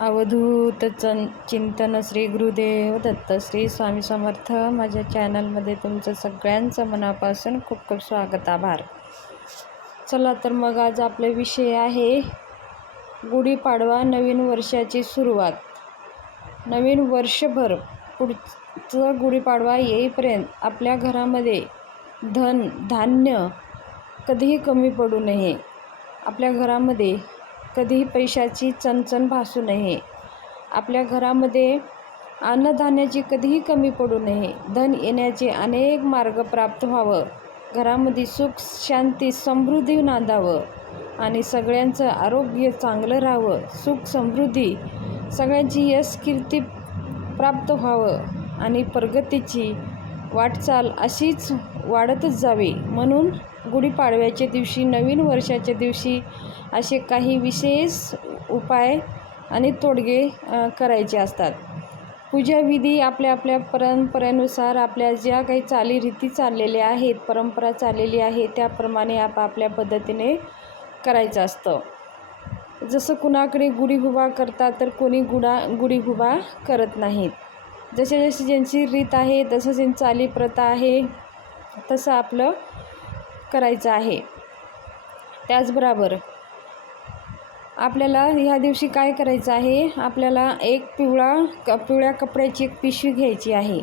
अवधूत चन चिंतन श्री गुरुदेव दत्त श्री स्वामी समर्थ. माझ्या चॅनलमध्ये तुमचं सगळ्यांचं मनापासून खूप खूप स्वागत आभार. चला तर मग आज आपला विषय आहे गुढीपाडवा नवीन वर्षाची सुरुवात. नवीन वर्षभर पुढचं गुढीपाडवा येईपर्यंत आपल्या घरामध्ये धन धान्य कधीही कमी पडू नये. आपल्या घरामध्ये कधीही पैशाची चणचण भासू नये. आपल्या घरामध्ये अन्नधान्याची कधीही कमी पडू नये. धन येण्याचे अनेक मार्ग प्राप्त व्हावं. घरामध्ये सुख शांती समृद्धी नांदावं आणि सगळ्यांचं आरोग्य चांगलं राहावं. सुख समृद्धी सगळ्यांची यश कीर्ती प्राप्त व्हावं आणि प्रगतीची वाटचाल अशीच वाढतच जावी. म्हणून गुढीपाडव्याच्या दिवशी नवीन वर्षाच्या दिवशी असे काही विशेष उपाय आणि तोडगे करायचे असतात. पूजाविधी आपल्या आपल्या परंपरेनुसार आपल्या ज्या काही चालीरीती चाललेल्या आहेत परंपरा चाललेली आहे त्याप्रमाणे आपापल्या पद्धतीने करायचं असतं. जसं कुणाकडे गुढी उभा करतात तर कोणी गुढा गुढी उभा करत नाहीत. जसे जशी ज्यांची रीत आहे तसं ज्यांची चाली प्रथा आहे तसं आपलं करायचं आहे. त्याचबरोबर आपल्याला ह्या दिवशी काय करायचं आहे? आपल्याला एक पिवळा क पिवळ्या कपड्याची एक पिशवी घ्यायची आहे.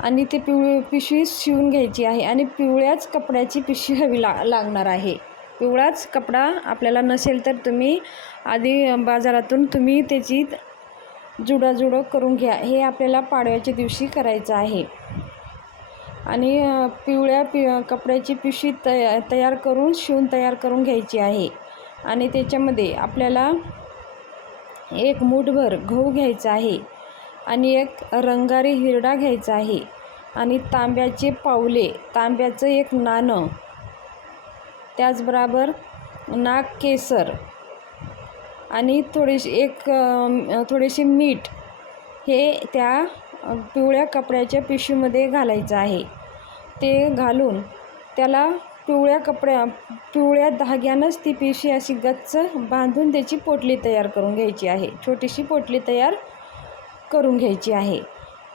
आणि ते पिवळी पिशवी शिवून घ्यायची आहे आणि पिवळ्याच कपड्याची पिशवी हवी ला लागणार आहे. पिवळाच कपडा आपल्याला नसेल तर तुम्ही आधी बाजारातून तुम्ही त्याची जुडाजुडं करून घ्या. हे आपल्याला पाडव्याच्या दिवशी करायचं आहे. आणि पिवळ्या पि कपड्याची पिशवी तया तयार करून शिवून तयार करून घ्यायची आहे. आणि त्याच्यामध्ये आपल्याला एक मूठभर गहू घ्यायचा आहे आणि एक रंगारी हिरडा घ्यायचा आहे आणि तांब्याचे पावले तांब्याचं एक नाणं त्याचबरोबर नाक केसर आणि थोडीशी एक थोडेसे मीठ हे त्या पिवळ्या कपड्याच्या पिशवीमध्ये घालायचं आहे. ते घालून त्याला पिवळ्या कपड्या पिवळ्या धाग्यानंच ती पिशी अशी गच्च बांधून त्याची पोटली तयार करून घ्यायची आहे. छोटीशी पोटली तयार करून घ्यायची आहे.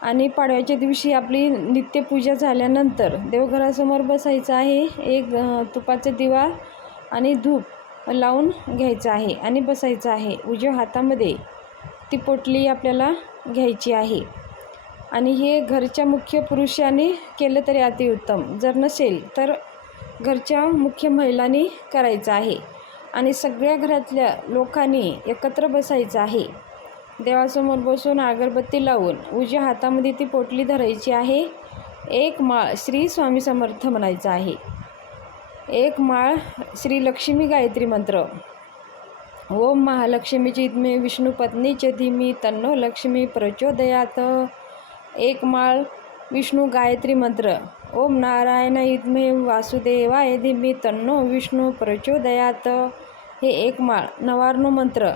आणि पाडव्याच्या दिवशी आपली नित्यपूजा झाल्यानंतर देवघरासमोर बसायचं आहे. एक तुपाचा दिवा आणि धूप लावून घ्यायचं आहे आणि बसायचं आहे. उजव्या हातामध्ये ती पोटली आपल्याला घ्यायची आहे. आणि हे घरच्या मुख्य पुरुषांनी केलं तरी अतिउत्तम. जर नसेल तर घरच्या मुख्य महिलांनी करायचं आहे. आणि सगळ्या घरातल्या लोकांनी एकत्र बसायचं आहे. देवासमोर बसून अगरबत्ती लावून उजव्या हातामध्ये ती पोटली धरायची आहे. एक माळ श्री स्वामी समर्थ म्हणायचं आहे. एक माळ श्री लक्ष्मी गायत्री मंत्र. ओम महालक्ष्मीची इद्मे विष्णू पत्नीचे धीमी तन्नो लक्ष्मी प्रचोदयात. एक माळ विष्णू गायत्री मंत्र. ओम नारायण इद्मे वासुदेवाय धीमी तन्नो विष्णू प्रचोदयात. हे एक माळ नवार्णू मंत्र.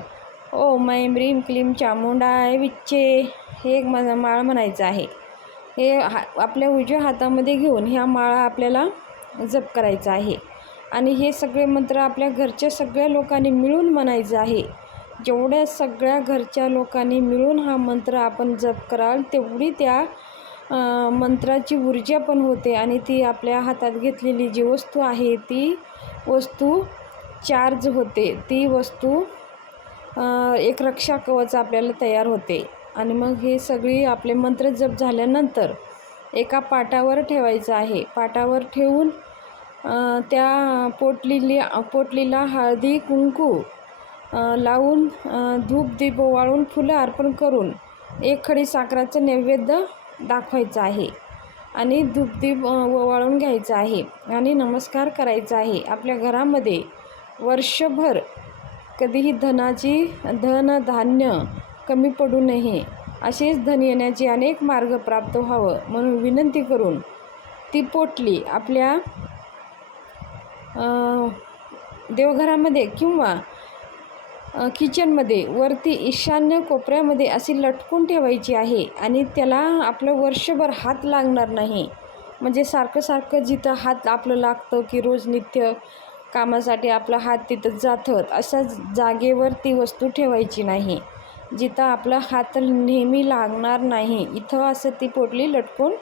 ओम ऐं ह्रीं क्लीम चामुंडाय विच्चे. हे एक माळ म्हणायचं आहे. हे हा आपल्या उजव्या हातामध्ये घेऊन ह्या माळा आपल्याला जप करायचा आहे. आणि हे सगळे मंत्र आपल्या घरच्या सगळ्या लोकांनी मिळून म्हणायचं आहे. जेवढ्या सगळ्या घरच्या लोकांनी मिळून हा मंत्र आपण जप कराल तेवढी त्या मंत्राची ऊर्जा पण होते आणि ती आपल्या हातात घेतलेली जी वस्तू आहे ती वस्तू चार्ज होते. ती वस्तू एक रक्षा कवच आपल्याला तयार होते. आणि मग हे सगळी आपले मंत्र जप झाल्यानंतर एका पाटावर ठेवायचं आहे. पाटावर ठेवून त्या पोटलीली पोटलीला हळदी कुंकू लावून धूप दीप ओवाळून फुलं अर्पण करून एक खडी साखराचं नैवेद्य दाखवायचं आहे आणि धूपदीप ओवाळून घ्यायचं आहे आणि नमस्कार करायचा आहे. आपल्या घरामध्ये वर्षभर कधीही धनाची धन धान्य कमी पडू नये असेच धन येण्याचे अनेक मार्ग प्राप्त व्हावं म्हणून विनंती करून ती पोटली आपल्या देवघरामध्ये किंवा किचनमध्ये वरती ईशान्य कोपऱ्यामध्ये अशी लटकून ठेवायची आहे आणि त्याला आपलं वर्षभर हात लागणार नाही. म्हणजे सारखं सारखं जिथं हात आपलं लागतं की रोज नित्य कामासाठी आपला हात तिथं जातं अशा जागेवर ती वस्तू ठेवायची नाही. जिथं आपला हात नेहमी लागणार नाही इथं असं ती पोटली लटकून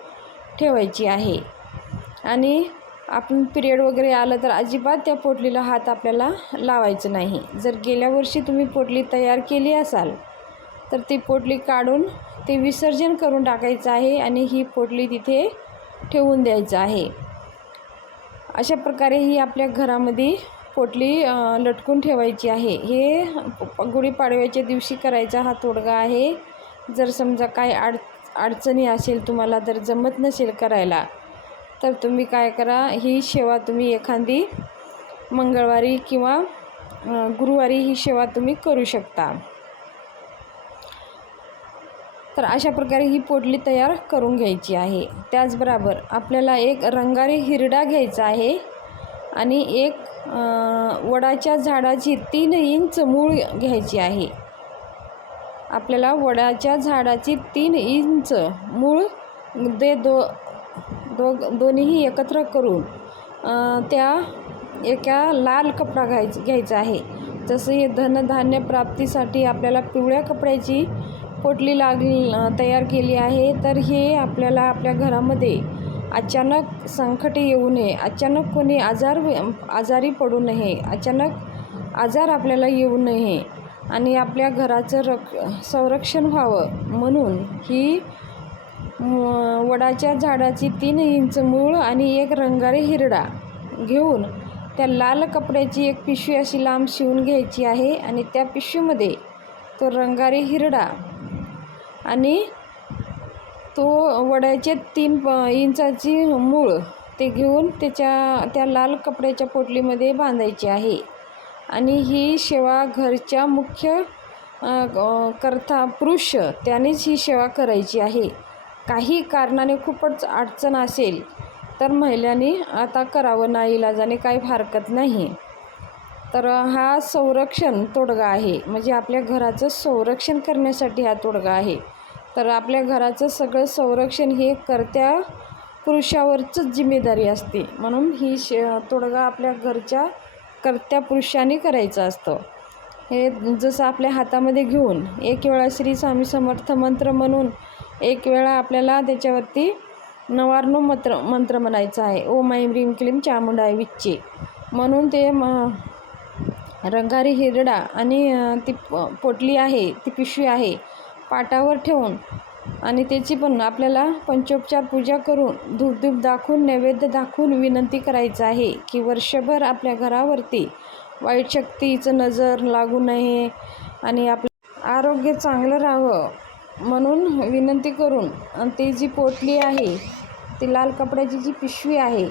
ठेवायची आहे. आणि आपण पिरियड वगैरे आलं तर अजिबात त्या पोटलीला हात आपल्याला लावायचं नाही. जर गेल्या वर्षी तुम्ही पोटली तयार केली असाल तर ती पोटली काढून ते विसर्जन करून टाकायचं आहे आणि ही पोटली तिथे ठेवून द्यायचं आहे. अशा प्रकारे ही आपल्या घरामध्ये पोटली लटकून ठेवायची आहे. हे गुढीपाडव्याच्या दिवशी करायचा हा तोडगा आहे. जर समजा काय अड अडचणी असेल तुम्हाला जर जमत नसेल करायला तर तुम्ही काय करा ही सेवा तुम्ही एखादी मंगळवारी किंवा गुरुवारी ही सेवा तुम्ही करू शकता. तर अशा प्रकारे ही पोटली तयार करून घ्यायची आहे. त्याचबरोबर आपल्याला एक रंगारी हिरडा घ्यायचा आहे आणि एक वडाच्या झाडाची तीन इंच मूळ घ्यायची आहे. आपल्याला वडाच्या झाडाची तीन इंच मूळ दे दो दोघ दोन्हीही एकत्र करून त्या एका लाल कपडा घ्यायच घ्यायचा आहे. जसं हे धनधान्य प्राप्तीसाठी आपल्याला पिवळ्या कपड्याची पोटली लाग तयार केली आहे तर हे आपल्याला आपल्या घरामध्ये अचानक संकटे येऊ नये. अचानक कोणी आजार आजारी पडू नये. अचानक आजार आपल्याला येऊ नये. आणि आपल्या घराचं रक संरक्षण व्हावं. म्हणून ही वडाच्या झाडाची तीन इंच मूळ आणि एक रंगारी हिरडा घेऊन त्या लाल कपड्याची एक पिशवी अशी लांब शिवून घ्यायची आहे आणि त्या पिशवीमध्ये तो रंगारी हिरडा आणि तो वड्याचे तीन प इंचाची मूळ ते घेऊन त्याच्या त्या लाल कपड्याच्या पोटलीमध्ये बांधायची आहे. आणि ही सेवा घरच्या मुख्य करता पुरुष त्यानेच ही सेवा करायची आहे. काही कारणाने खूपच अडचण असेल तर महिलांनी आता करावं ना इलाजाने काही हरकत नाही. तर हा संरक्षण तोडगा आहे. म्हणजे आपल्या घराचं संरक्षण करण्यासाठी हा तोडगा आहे. तर आपल्या घराचं सगळं संरक्षण हे करत्या पुरुषावरचंच जिम्मेदारी असते. म्हणून ही शे तोडगा आपल्या घरच्या कर्त्या पुरुषांनी करायचं असतं. हे जसं आपल्या हातामध्ये घेऊन एक वेळा श्री स्वामी समर्थ मंत्र म्हणून एक वेळा आपल्याला त्याच्यावरती नवारणू मंत्र मंत्र म्हणायचं आहे. ओ माई ब्रीम क्लीम चामुंडाय विच्चे. म्हणून ते म रंगारी हिरडा आणि ती पोटली आहे ती पिशवी आहे पाटावर ठेवून आणि त्याची पण आपल्याला पंचोपचार पूजा करून धूपधूप दाखवून नैवेद्य दाखवून विनंती करायचं आहे की वर्षभर आपल्या घरावरती वाईट शक्तीचं नजर लागू नये आणि आपलं आरोग्य चांगलं राहावं. म्हणून विनंती करून आणि ती जी पोटली आहे ती लाल कपड्याची जी पिशवी आहे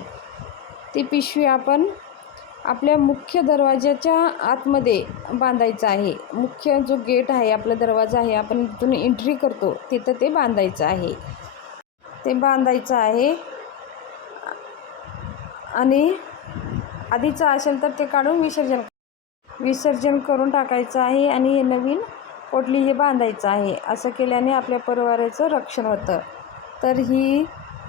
ती पिशवी आपण आपल्या मुख्य दरवाजाच्या आतमध्ये बांधायचं आहे. मुख्य जो गेट आहे आपला दरवाजा आहे आपण तिथून एंट्री करतो तिथं ते बांधायचं आहे. ते बांधायचं आहे. आणि आधीचं असेल तर ते काढून विसर्जन विसर्जन करून टाकायचं आहे. आणि हे नवीन पोटली हे बांधायचं आहे. असं केल्याने आपल्या परिवाराचं रक्षण होतं. तर ही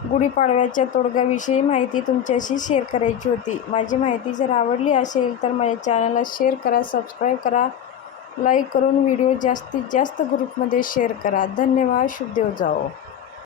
गुढीपाडव्याच्या तोडग्याविषयी माहिती तुमच्याशी शेअर करायची होती. माझी माहिती जर आवडली असेल तर माझ्या चॅनलला शेअर करा सबस्क्राईब करा लाईक करून व्हिडिओ जास्तीत जास्त ग्रुपमध्ये शेअर करा. धन्यवाद. शुभदेव जाओ.